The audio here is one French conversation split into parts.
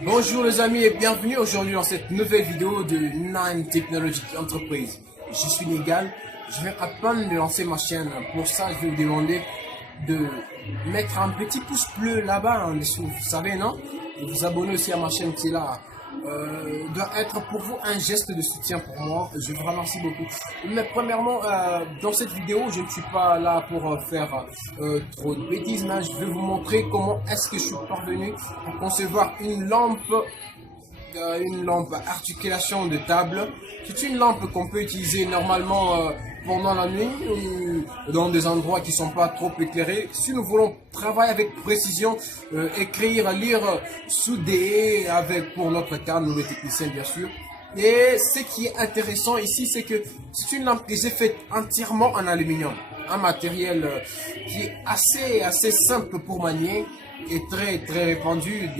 Bonjour les amis et bienvenue aujourd'hui dans cette nouvelle vidéo de Nine Technologic Enterprise. Je suis Légal, je viens à peine de lancer ma chaîne. Pour ça, je vais vous demander de mettre un petit pouce bleu là-bas en dessous, vous savez, non? Et vous abonner aussi à ma chaîne qui est là. Doit être pour vous un geste de soutien pour moi. Je vous remercie beaucoup. Mais premièrement, dans cette vidéo, je ne suis pas là pour faire trop de bêtises, mais je vais vous montrer comment est-ce que je suis parvenu à concevoir une lampe articulation de table. C'est une lampe qu'on peut utiliser normalement pendant la nuit ou dans des endroits qui sont pas trop éclairés. Si nous voulons travailler avec précision, écrire, lire, souder avec pour notre cas, nous les techniciens bien sûr. Et ce qui est intéressant ici, c'est que c'est une lampe que j'ai faite entièrement en aluminium. Un matériel qui est assez simple pour manier et très répandu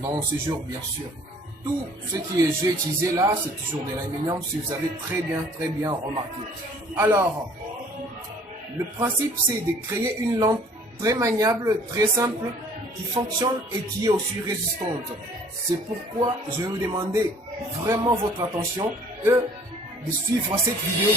dans ce jour bien sûr. Tout ce que j'ai utilisé là, c'est toujours de l'aluminium, si vous avez très bien remarqué. Alors, le principe c'est de créer une lampe très maniable, très simple, qui fonctionne et qui est aussi résistante. C'est pourquoi je vais vous demander vraiment votre attention et de suivre cette vidéo.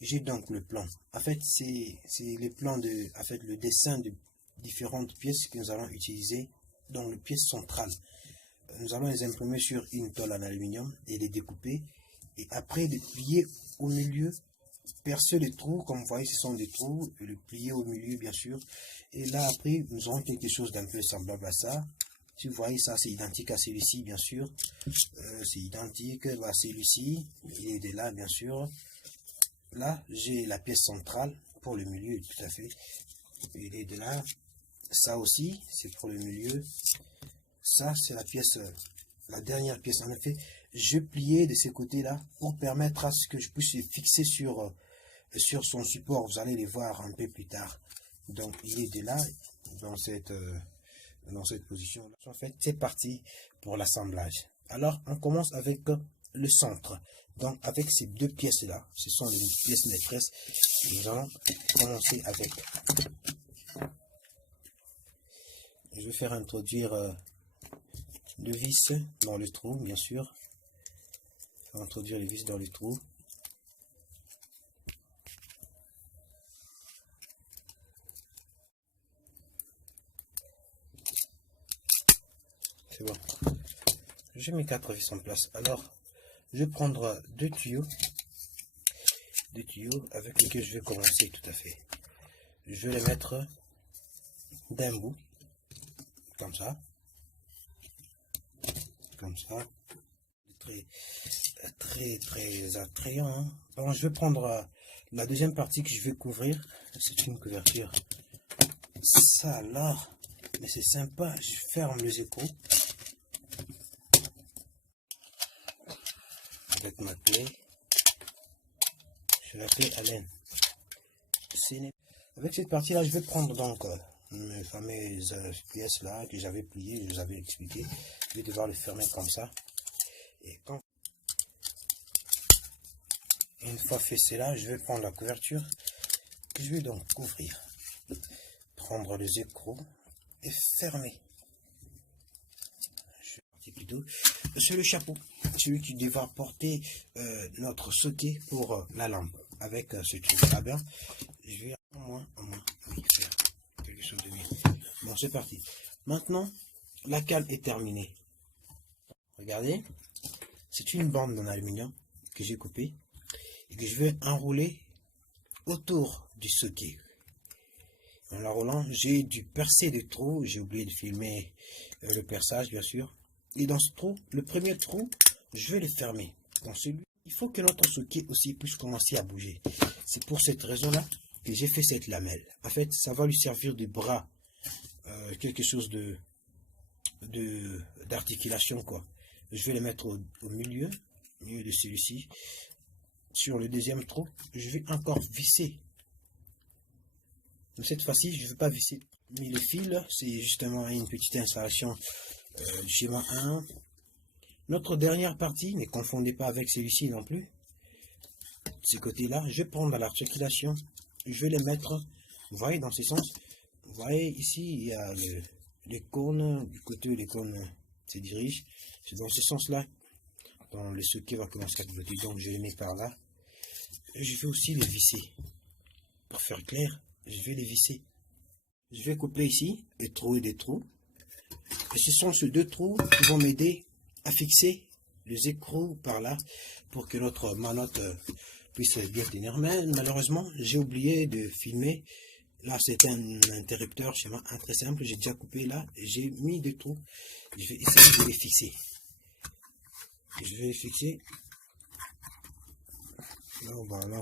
J'ai donc le plan. En fait, c'est les plans le dessin de différentes pièces que nous allons utiliser dans le pièce centrale. Nous allons les imprimer sur une tôle en aluminium et les découper. Et après, les plier au milieu, percer les trous, comme vous voyez, ce sont des trous, et le plier au milieu, bien sûr. Et là, après, nous aurons quelque chose d'un peu semblable à ça. Si vous voyez ça, c'est identique à celui-ci, bien sûr. C'est identique à celui-ci. Il est de là, bien sûr. Là, j'ai la pièce centrale pour le milieu, tout à fait. Il est de là. Ça aussi, c'est pour le milieu. Ça, c'est la pièce, la dernière pièce. En effet, je pliais de ces côtés-là pour permettre à ce que je puisse fixer sur son support. Vous allez les voir un peu plus tard. Donc, il est de là, dans cette position-là. En fait, c'est parti pour l'assemblage. Alors, on commence avec le centre. Donc, avec ces deux pièces-là, ce sont les pièces maîtresses. Nous allons commencer avec. Je vais faire introduire le vis dans le trou, bien sûr. Introduire le vis dans le trou. C'est bon. J'ai mis 4 vis en place. Alors, je vais prendre deux tuyaux avec lesquels je vais commencer tout à fait. Je vais les mettre d'un bout, comme ça, très attrayant. Hein. Alors, je vais prendre la deuxième partie que je vais couvrir. C'est une couverture. Ça là, mais c'est sympa. Je ferme les écrous avec ma clé. Je l'appelle Allen. Avec cette partie là, je vais prendre donc mes fameuses pièces là que j'avais pliées, je vous avais expliqué. Je vais devoir le fermer comme ça. Et quand une fois fait cela, je vais prendre la couverture que je vais donc couvrir. Prendre les écrous et fermer. Je suis parti plutôt sur le chapeau, celui qui devra porter notre socket pour la lampe. Avec ce truc là bien, je vais au moins faire quelque chose de mieux. Bon, c'est parti. Maintenant, la cale est terminée. Regardez, c'est une bande en aluminium que j'ai coupée et que je vais enrouler autour du socket. En la roulant, j'ai dû percer des trous. J'ai oublié de filmer le perçage, bien sûr. Et dans ce trou, le premier trou, je vais le fermer. Dans celui, il faut que notre socket aussi puisse commencer à bouger. C'est pour cette raison-là que j'ai fait cette lamelle. En fait, ça va lui servir de bras, quelque chose d'articulation, quoi. Je vais le mettre au milieu au milieu de celui-ci. Sur le deuxième trou, je vais encore visser. Mais cette fois-ci, je ne veux pas visser. Mais le fil, c'est justement une petite installation schéma 1. Notre dernière partie, ne confondez pas avec celui-ci non plus. Ces côtés-là, je vais prendre l'articulation. Je vais les mettre, vous voyez, dans ce sens. Vous voyez, ici, il y a les cônes. Du côté où les cônes se dirigent. C'est dans ce sens-là. Dans le socket va commencer à pivoter. Donc, je les mets par là. Et je vais aussi les visser. Pour faire clair, je vais les visser. Je vais couper ici des trous et des trous. Et ce sont ces deux trous qui vont m'aider à fixer les écrous par là pour que notre manotte puisse bien tenir. Mais malheureusement, j'ai oublié de filmer. Là, c'est un interrupteur schéma 1 très simple. J'ai déjà coupé là. J'ai mis des trous. Je vais essayer de les fixer. Je vais les fixer. Là, voilà.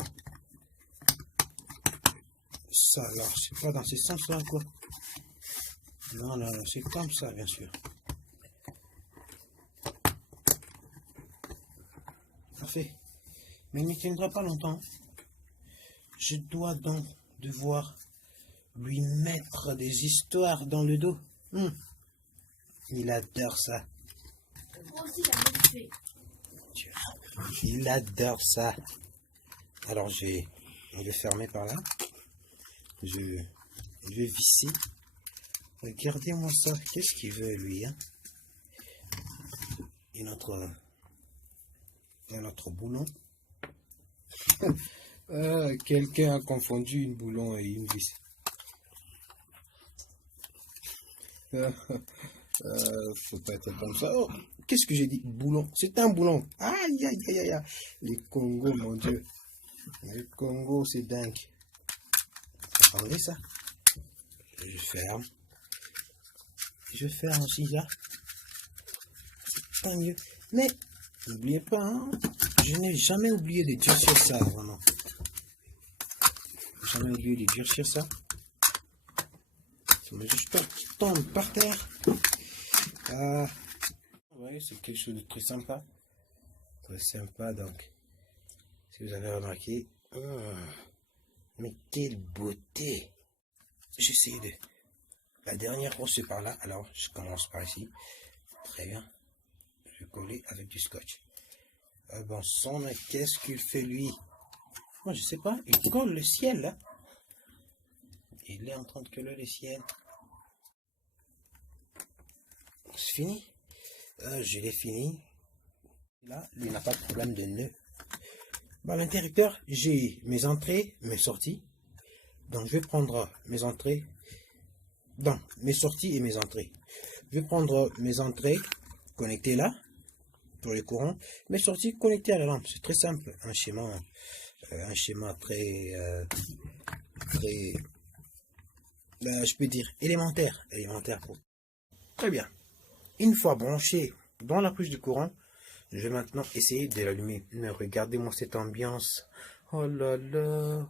Ça, là, c'est pas dans ce sens-là, quoi. Non, non, c'est comme ça, bien sûr. Parfait. Mais il ne tiendra pas longtemps. Je dois donc devoir lui mettre des histoires dans le dos. Il adore ça. Il adore ça. Alors, je vais fermer par là. Je vais visser. Regardez-moi ça. Qu'est-ce qu'il veut, lui, hein? Et notre boulon. Quelqu'un a confondu une boulon et une vis. Faut pas être comme ça. Oh, qu'est-ce que j'ai dit? Boulon. C'est un boulon. Aïe, aïe, aïe, aïe. Les Congo, mon Dieu. Les Congo, c'est dingue. Attendez ça. Je ferme. Je ferme aussi là. C'est pas mieux. Mais, n'oubliez pas, hein, je n'ai jamais oublié de durcir ça, vraiment. Jamais oublié de durcir ça. Ça me juste pas qui tombe par terre. Ouais, c'est quelque chose de très sympa. Très sympa, donc. Si vous avez remarqué. Mais quelle beauté! J'essaie de... La dernière roue, c'est par là. Alors, je commence par ici. Très bien. Je vais coller avec du scotch. Bon sang, mais qu'est-ce qu'il fait, lui? Moi, je sais pas. Il colle le ciel, là. Il est en train de coller le ciel. C'est fini. Je l'ai fini. Là, lui n'a pas de problème de nœud. Bon, à l'interrupteur, j'ai mes entrées, mes sorties. Donc, je vais prendre mes entrées. Non, mes sorties et mes entrées. Je vais prendre mes entrées connectées là, pour les courants. Mes sorties connectées à la lampe. C'est très simple. Un schéma très, je peux dire, élémentaire. Très bien. Une fois branché dans la prise de courant, je vais maintenant essayer de l'allumer. Regardez-moi cette ambiance. Oh là là.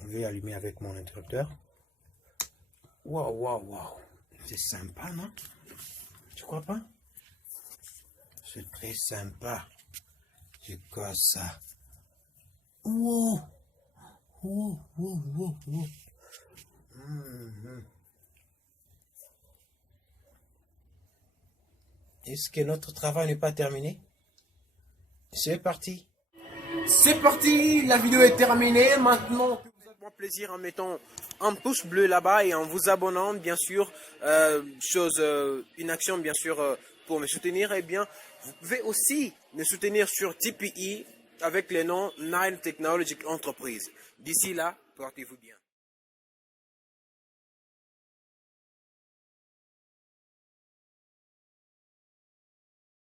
On va allumer avec mon interrupteur. Waouh, waouh, waouh. C'est sympa, non? Tu crois pas? C'est très sympa. C'est quoi ça? Wow. Wow, wow, wow, wow. Est-ce que notre travail n'est pas terminé? C'est parti. C'est parti, la vidéo est terminée. Maintenant que vous avez Mon plaisir en mettant un pouce bleu là-bas et en vous abonnant, bien sûr, une action, bien sûr, pour me soutenir. Eh bien, vous pouvez aussi me soutenir sur Tipeee avec le nom Nine Technologic Enterprise. D'ici là, portez-vous bien.